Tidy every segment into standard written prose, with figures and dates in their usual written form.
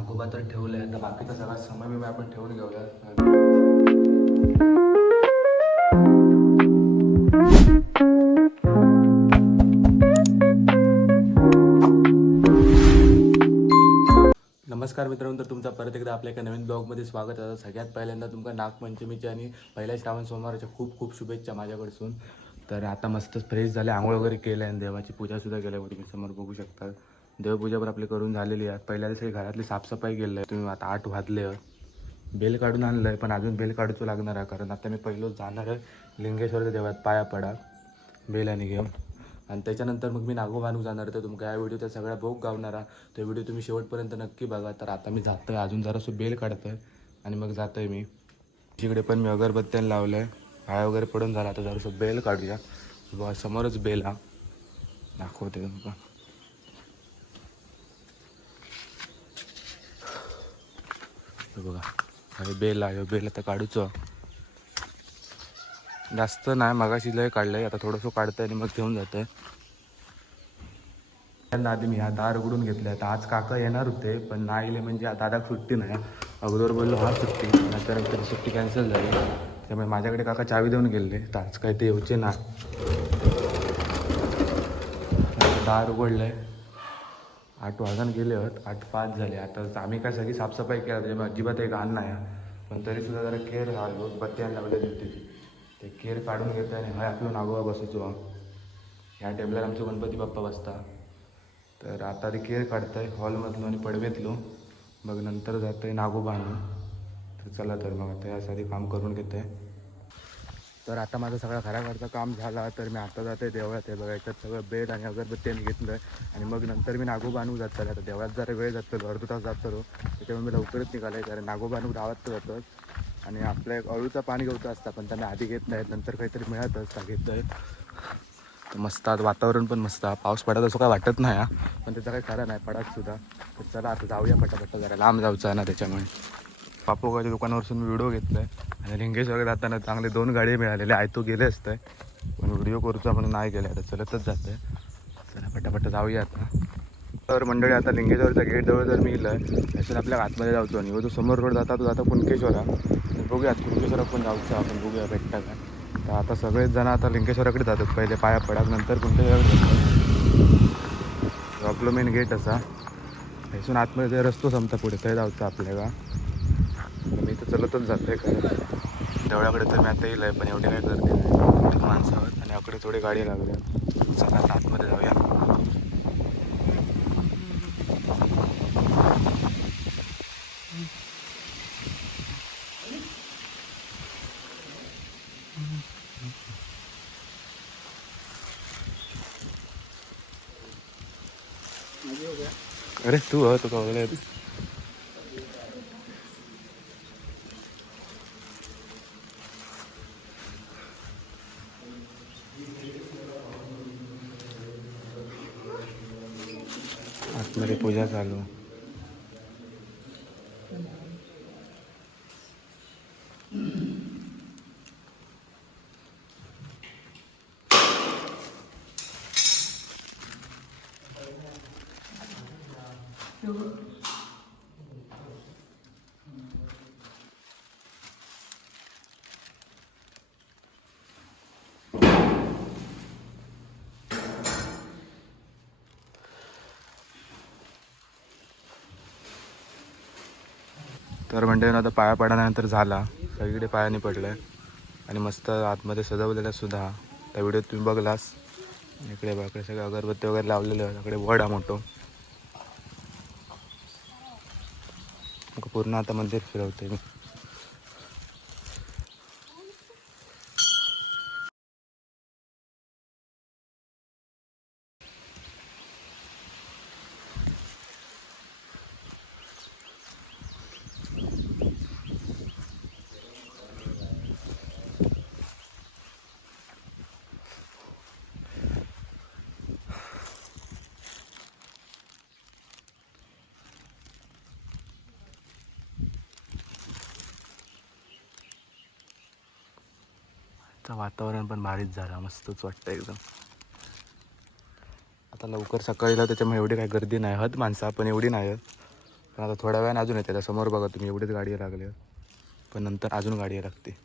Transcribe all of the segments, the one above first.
नागोबा तर ठेवलं आहे, आता बाकीचा सगळा समय बिमय आपण ठेवून घेऊया. नमस्कार मित्रांनो, तर तुमचा परत एकदा आपल्या एका नवीन ब्लॉगमध्ये स्वागत आहे. सगळ्यात पहिल्यांदा तुमका नागपंचमीच्या आणि पहिल्या श्रावण सोमवारच्या खूप खूप शुभेच्छा माझ्याकडसून. तर आता मस्त फ्रेश झाले, आंघोळ वगैरे केलं आणि देवाची पूजासुद्धा केल्यावर तुम्ही समोर बघू शकता. देवपूजा पण आपली करून झालेली आहे. पहिल्या दिवशी घरातली साफसफाई केली आहे. तुम्ही आता 8 वाजले. बेल काढून आणलं आहे, पण अजून बेल काढूचं लागणार आहे, कारण आता मी पहिलं जाणार आहे लिंगेश्वरच्या देवात पाया पडा बेलाने घेऊन. आणि त्याच्यानंतर मग मी नागोबानू जाणार. तर तुमका या व्हिडिओ त्या सगळ्या भोग गावणारा तो व्हिडिओ तुम्ही शेवटपर्यंत नक्की बघा. तर आता मी जातो आहे, अजून जरासं बेल काढतो आहे आणि मग जातो आहे मी. तिकडे पण मी अगरबत्त्यानं लावलं आहे, पाय वगैरे पडून झाला. आता जरासं बेल काढूया. बघा समोरच बेल हा दाखवते तुमका. बघा हे बेल आहे, बेल आता काढूचं. जास्त नाही, मगाशी लय काढलं आहे, आता थोडंसं काढतं आणि मग घेऊन जातं आहे. त्यांना आधी मी हा दार उघडून घेतले. आता आज काका येणार होते, पण नाही आले म्हणजे दादाक सुट्टी नाही. अगोदर बोललो हा सुट्टी, नंतर तरी सुट्टी कॅन्सल झाली. त्यामुळे माझ्याकडे काका चावी देऊन गेले, तर आज काय ते येऊचे ना. दार उघडलं आहे, 8 वाजून गेले होत, 8:05 झाले. आता आम्ही काय सगळी साफसफाई केला, त्याच्यामुळे अजिबात एक घाण नाही. पण तरीसुद्धा जरा केर हा बत्त्यानं लावलेली होती, ते केर काढून घेतो आणि हा आपलं नागोबा बसवतो. ह्या टेबलावर आमचे गणपती बाप्पा बसता. तर आता ते केर काढतं आहे हॉलमधलं आणि पडवेतलो, मग नंतर जातं आहे नागोबा आणून. तर चला, तर मग आता यासाठी काम करून घेतो आहे. तर आता माझं सगळं घराघरचं काम झालं, तर मी आता जातो आहे देवळात. आहे बघा, याच्यात सगळं बेड आणि अगरबत्त्याने घेतलं आहे आणि मग नंतर मी नागोबा आणू जातो. आता देवळात जरा वेळ जातो, अर्धा तास जातो. त्याच्यामुळे मी लवकरच निघालं आहे, कारण नागोबा आणू गावात जातो. आणि आपल्या एक अळूचं पाणी घेऊचं असतं, पण त्यांना आधी घेत नाहीत, नंतर काहीतरी मिळत असतं घेत आहेत. मस्त आज वातावरण पण मस्त, पाऊस पडत असं काय वाटत नाही हा, पण त्याचा काही खरं नाही पडत सुद्धा. तर चला आता जाऊया पटापट्टा, जरा लांब जाऊचं आहे ना त्याच्यामुळे. पापोगाच्या दुकानावरसून मी व्हिडिओ घेतला आहे आणि लिंगेश्वर जाताना चांगले 2 गाडी मिळालेले आहे. तो गेले असते, पण व्हिडिओ करूचा म्हणून नाही गेले. आता चलतच जातं आहे. चला पटापट्टा जाऊया आता. तर मंडळी आता लिंगेश्वरच्या गेटजवळ जर मी इलं त्याच्यात आपल्या आतमध्ये जाऊचो आणि जो समोर रोड जाता तो जाता कुणकेश्वरा. बघूया कुणकेश्वरात पण जाऊचं आपण, बघूया भेटता का. तर आता सगळेच जण आता लिंगेश्वराकडे जातात, पहिले पाया पडाक, नंतर कुणकेश्वराकडे जातात. आपलं मेन गेट असा, इथून आतमध्ये रस्तो संपता पुढे ते जाऊचं आपल्याला. मी तर चलतच जातो आहे, कारण देवळाकडे तर मी आता येईल आहे, पण एवढी काय गर्दी नाही माणसावर आणि आपकडे थोडी गाडी लागल्या. चला आता आतमध्ये जाऊया. अरे तू हो, तो कळलं आतमध्ये पूजा चालू. तर म्हणजे आता पाया पडल्यानंतर झाला, सगळीकडे पायाने पडलं आणि मस्त आतमध्ये सजवलेलं सुद्धा. त्या व्हिडिओत तुम्ही बघलास. इकडे बघा, इकडे सगळं अगरबत्ती वगैरे लावलेलं आहे. इकडे वड हा मोठो. मग पूर्ण आता मंदिर फिरवते मी. वातावरण पण भारीच झालं, मस्तच वाटतं एकदम. आता लवकर सकाळीला त्याच्यामुळे एवढी काही गर्दी नाही, हद माणसं पण एवढी नाही. पण आता थोड्या वेळाने अजून येते. त्या समोर बघा तुम्ही एवढीच गाडी लागली, पण नंतर अजून गाडी लागते.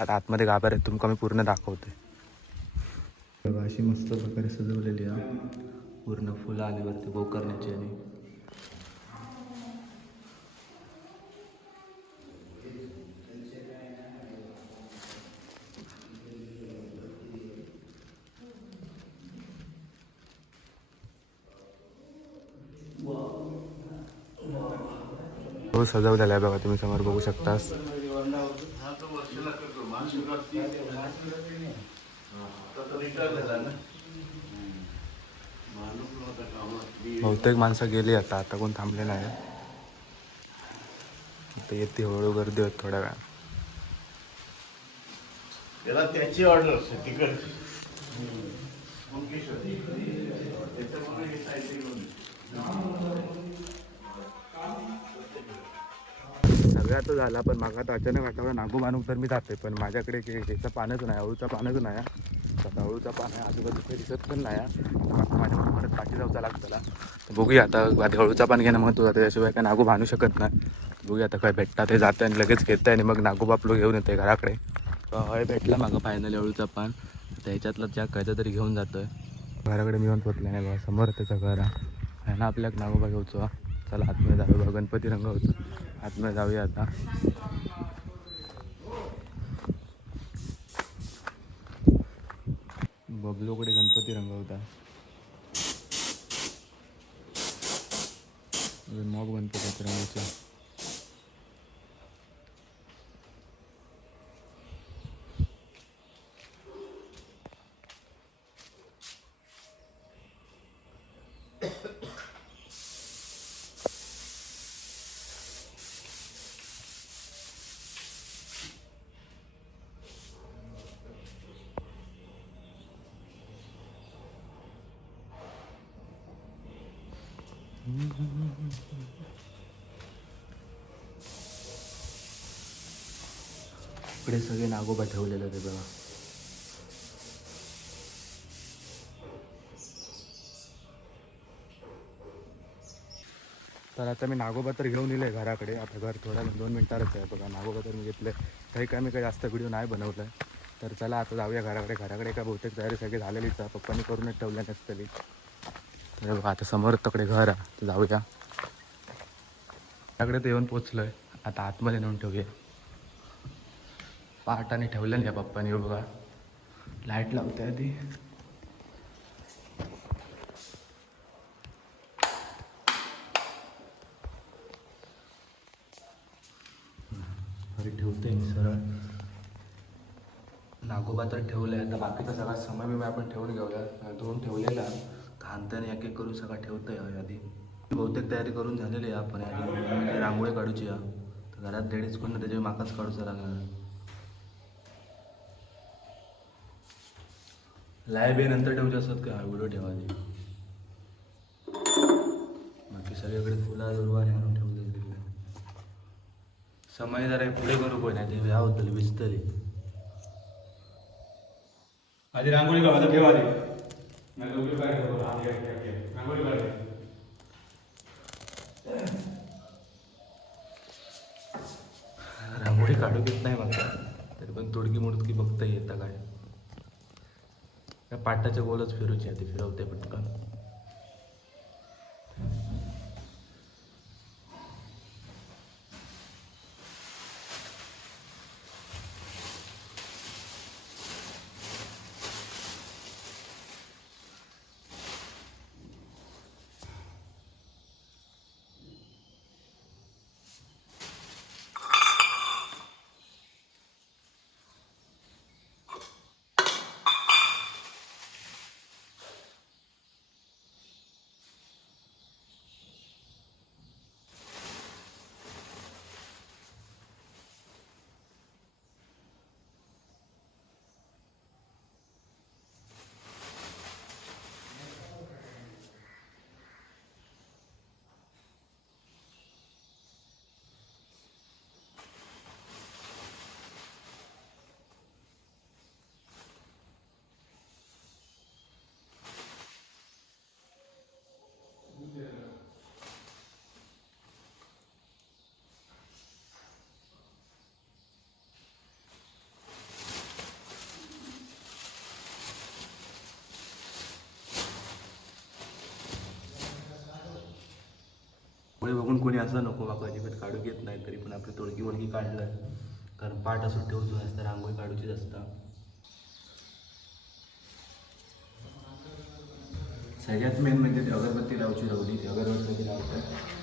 आता आतमध्ये गाभार आहेत, तुमका मी पूर्ण दाखवते. बघा अशी मस्त प्रकारे सजवलेली आहे, पूर्ण फुलं आली वरती गोकर्णाची. आणि हो सजवलेला आहे बघा, तुम्ही समोर बघू शकतास. बहुतेक माणसं गेली आता कोण थांबले नाही. आता येते हळूहळू, गर्दी होत थोड्या वेळा. त्याला त्याची ऑर्डर असते तिकडची. सगळ्यात झाला, पण मागा आता अचानक आठवलं नागू बानूक तर मी जाते, पण माझ्याकडे त्याचं पानच नाही, अळूचा पानच नाही. आता अळूचा पान आहे आजूबाजूला दिसत पण नाही. आता माझ्या परत पाठी जाऊचा लागतला. तर बघूया आता अळूचा पान घेणं मग तुझा, त्याशिवाय काय नागू बांधू शकत नाही. बघूया आता काय भेटतात ते, जाते आणि लगेच घेत आहे आणि मग नागू बापलो घेऊन येते घराकडे. हळ भेटला मागं फायनली अळूचा पान. त्याच्यातलं ज्या कायचं तरी घेऊन जातोय घराकडे. मी येऊन पोचला नाही बघा, समोर त्याचं घर आहे ना आपल्याक नागोबा घेऊचो. चला आतमध्ये जाऊया बघा, गणपती रंग होतो. आतमध्ये जाऊया आता. बबलूकडे गणपती रंग होता, मग गणपती रंगाचा. इकडे सगळे नागोबा ठेवलेले ते बघा. तर आता मी नागोबा तर घेऊन येईल आहे घराकडे. आता घर थोड्या 2 मिनिटांच आहे बघा. नागोबा तर मी घेतलं काही काय, मी काही जास्त व्हिडिओ नाही बनवलं. तर चला आता जाऊया घराकडे. घराकडे काय बहुतेक तयारी सगळी झालेलीच आहे, पप्पांनी करूनच ठेवल्या नसतली. तर बघा आता समोर तकडे घर आहे, तर जाऊया. त्याकडे तर येऊन पोचलो आहे, आता आतमध्ये नेऊन ठेवूया. पाटाने ठेवलं नाही पप्पाने बघा. लाईट लावते आधी. अरे ठेवते मी सरळ. नागोबा तर ठेवलं आहे, आता बाकीचा सगळा समय बी आपण ठेवून घेऊया. धुवून ठेवलेला घाणताने एक एक करून सगळं ठेवतोय आधी. बहुतेक तयारी करून झालेली आहे आपण. आधी रांगोळी काढूची आहे, तर घरात लेडीज कोण त्याच्या माकाच काढूचा लागणार. लाईव्ह बी नंतर ठेवचे असतात का, व्हिडिओ ठेवा आधी. बाकी सगळीकडे फुला दुर्वा आणून ठेवले. समय जरा पुढे करू पण नाही ते आवतली भिजतली. आधी रांगोळी काढा, ठेवा आधी. रांगोळी काढा, रांगोळी काढा. रांगोळी काढू देत नाही मला, तरी पण तोडकी मोडकी बघता येतं काय. पाटाच्या गोलच फिरूची आहे, ती फिरवते पटकन. पुढे बघून कोणी असं नको बाबा अजिबात काढू घेत नाही तरी पण आपली तोडकी वडकी काढलं कारण पाठ असं ठेवून असतं रांगोळी काढूचीच असतं. सगळ्यात मेन म्हणजे ती अगरबत्ती लावची राहली ती अगरबत्ती लावतात.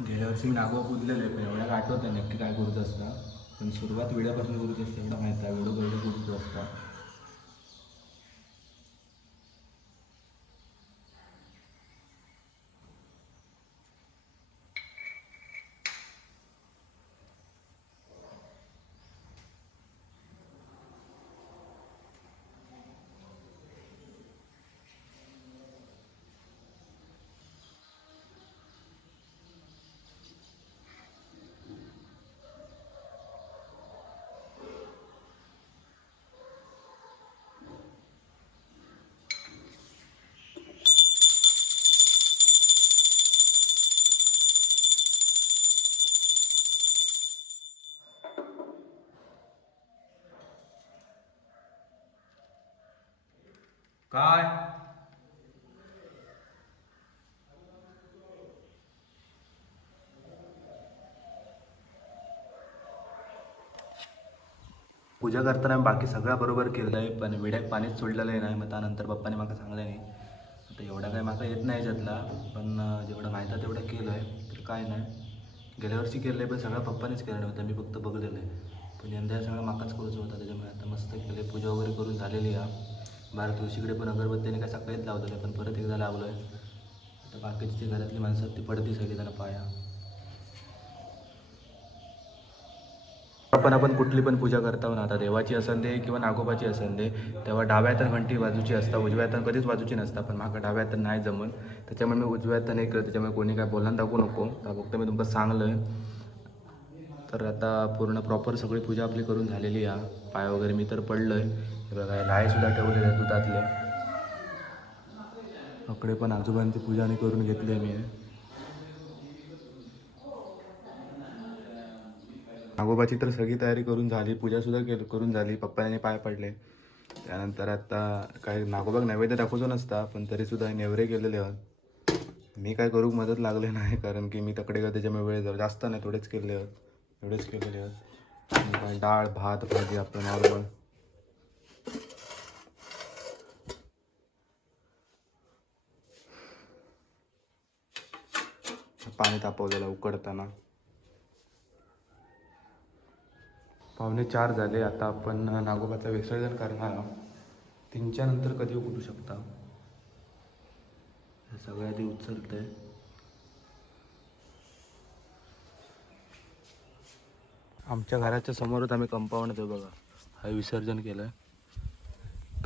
गेल्या वर्षी मी नागोबा पुजलेलं आहे पण एवढ्या आठवत नाही नक्की काय करूच असता पण सुरुवात वेळापासून करूच असते एवढं माहीत आहे वेळो वेळो करूच असता. काय पूजा करताना बाकी सगळं बरोबर केलं आहे पण विड्याक पाणीच सोडलेलं आहे नाही मग त्यानंतर पप्पाने मला सांगलं नाही आता एवढा काय मला येत नाही याच्यातला पण जेवढं माहीत आहे तेवढं केलं आहे तर काय नाही. गेल्या वर्षी केलं आहे पण सगळं पप्पानेच केलं नव्हतं मी फक्त बघलेलं आहे पण यंदा सगळं माकाच करूचं होतं त्याच्यामुळे आता मस्त केले पूजा वगैरे करून झालेली आहे. बारा तुळशीकडे पण अगरबत्तीने काय सकाळीच लावलेलं पण परत एकदा लावलं आहे. आता बाकीची जी घरातली माणसं ती पडती सगळी त्यांना पाया. आपण कुठली पण पूजा करता ना आता देवाची असेल दे किंवा नागोबाची असेल दे तेव्हा डाव्या हातानं घंटी बाजूची असता उजव्या हातानं कधीच बाजूची नसता पण माका डाव्या हातानं नाही जमल त्याच्यामुळे मी उजव्या हाताने करत त्याच्यामुळे कोणी काय बोलायला दाखवू नको फक्त मी तुमचं सांगलं. तर आता पूर्ण प्रॉपर सगळी पूजा आपली करून झालेली आहे. पाय वगैरे मी तर पडलो आहे बघा लायसुद्धा ठेवलेले आहे दुधातले कपडे पण आजोबांची पूजाने करून घेतली आहे मी. नागोबाची तर सगळी तयारी करून झाली पूजासुद्धा करून झाली पप्पाने पाय पडले. त्यानंतर आता काय नागोबाग नैवेद्य दाखवतो नसता पण तरीसुद्धा नेवरे केलेले आहेत. मी काय करू मदत लागले नाही कारण की मी तकडे का त्याच्यामुळे वेळ जास्त नाही थोडेच केले आहेत एवढेच केलेले आहेत. काय डाळ भात भाजी आपलं नॉर्मल. पाणी तापवलेलं उकडताना 3:45 झाले. आता आपण नागोबाचं विसर्जन करणार आहोत. 3च्या नंतर कधी उठू शकता हे सगळं आधी उचलतंय. आमच्या घराच्या समोरच आम्ही कंपाऊंड देऊ बघा हा विसर्जन केलं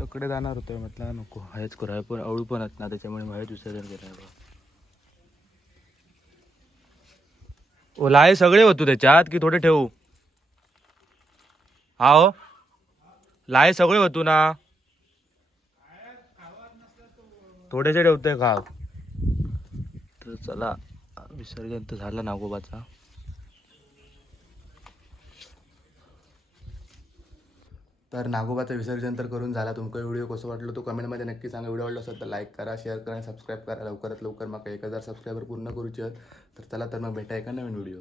तकडे जाणार होतो म्हटलं नको हेच करू पण अवळू पण आहेत ना त्याच्यामुळे हेच विसर्जन केलं आहे. ओलाय सगळे होतो त्याच्यात की थोडे ठेवू हा हो लाय सगळे होतो ना थोडेसे ठेवतोय का. तर चला विसर्जन तर झालं नागोबाचा. तर नागोबाचं विसर्जन तर करून झाला. तुमका व्हिडिओ कसं वाटलं तो कमेंटमध्ये नक्की सांगा. व्हिडिओ आवडला असेल तर लाईक करा शेअर करा सबस्क्राईब करा लवकरात लवकर मग 1000 सबस्क्रायबर पूर्ण करूचे तर चला तर मग भेटा एका नवीन व्हिडिओ.